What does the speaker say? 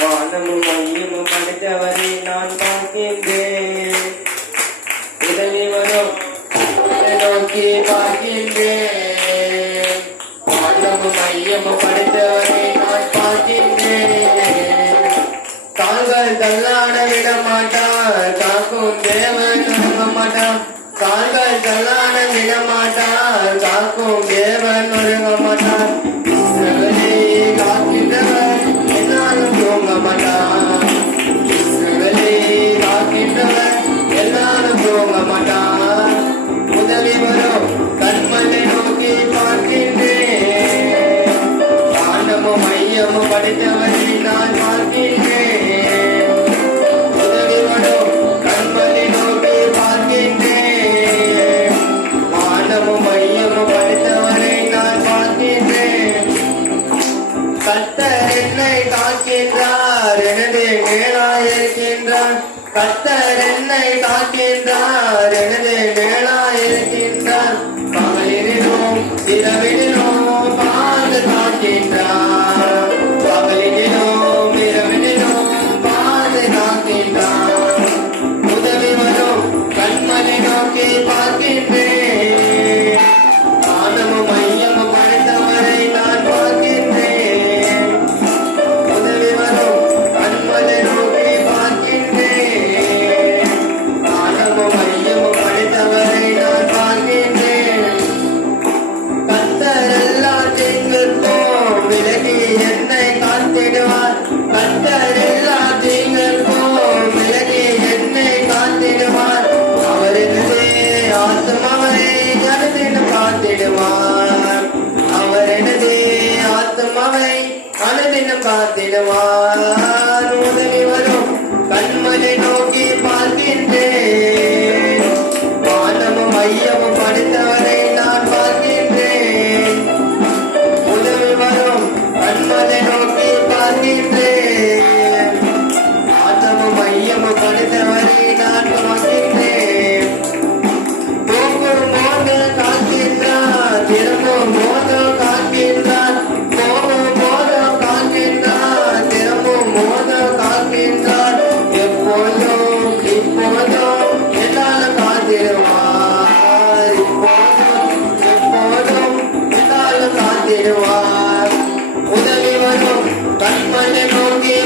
வானமும் மையமும் படைத்தவரை நான் பார்க்கின்றேன். உதவி வரும் நோக்கி பார்க்கின்றேன். வானமும் மையமும் படைத்தவரை நான் பார்க்கின்றேன். கால்கள் தள்ளாட விட மாட்டார், காக்கும் தேவன் உறங்க மாட்டார். கால்கள் தள்ளாட விட மாட்டார், காக்கும் தேவன் உறங்க மாட்டார். உதவி வரும் கண்மலை நோக்கி பார்க்கின்றேன். காண்டமும் மையமும் படித்தவரை நான் பார்க்கின்றேன். உதவி வரும் கண்மலை நோக்கி பார்க்கின்றேன். காண்டமும் மையமும் படித்தவரை நான் பார்க்கின்றேன். கர்த்தர் என்னை காக்கின்றார், எனது மேலாயிருக்கின்றார். கர்த்தர் என்னை காக்கின்றார், எனது மேலாயிருக்கின்றார். பகலிலும் இரவிலும் பாதுகாக்கின்றார். பகலிலும் இரவிலும் பாதுகாக்கின்றார். உதவி வரும் கண்மலை நோக்கி பார்க்கின்றேன். காண்டமும் மையமும் படைத்தவரை நான் பார்க்கின்றேன். உதவி வரும் கண்மலை நோக்கி பார்க்கின்றேன். காண்டமும் மையமும் படைத்தவரை நான் பார்க்கின்றேன். கர்த்தர் எல்லா தீங்கிற்கும் விலகி என்னை காத்திடுவார். கர்த்தர் எல்லா தீங்கிற்கும் விலகி என்னை காத்திடுவார். அவரது ஆத்மாவை அனுதினம் காத்திடுவார். அவரது ஆத்மாவை அனுதினம் காத்திடுவார். உதவி வரும் கண்மலை நோக்கி பார்க்கின்றேன். வானமும் மையமும் படித்தவரை நான் பார்க்கின்றேன். உதவி வரும் கண்மலை நோக்கி பார்க்கின்றேன். வானமும் மையமும் படித்தவரை நான் பார்க்கின்றேன். போகும் போது காக்கின்றார், திரும்பும் போது காக்கின்றார். போகும் போது காக்கின்றார், திரும்பும் போது காக்கின்றார். எப்போதும் இப்போதும் என்னால் காத்திடுவார். இப்போதும் எப்போதும் என்னால் காத்திடுவார். உதவி வரும் கண்மலை நோக்கி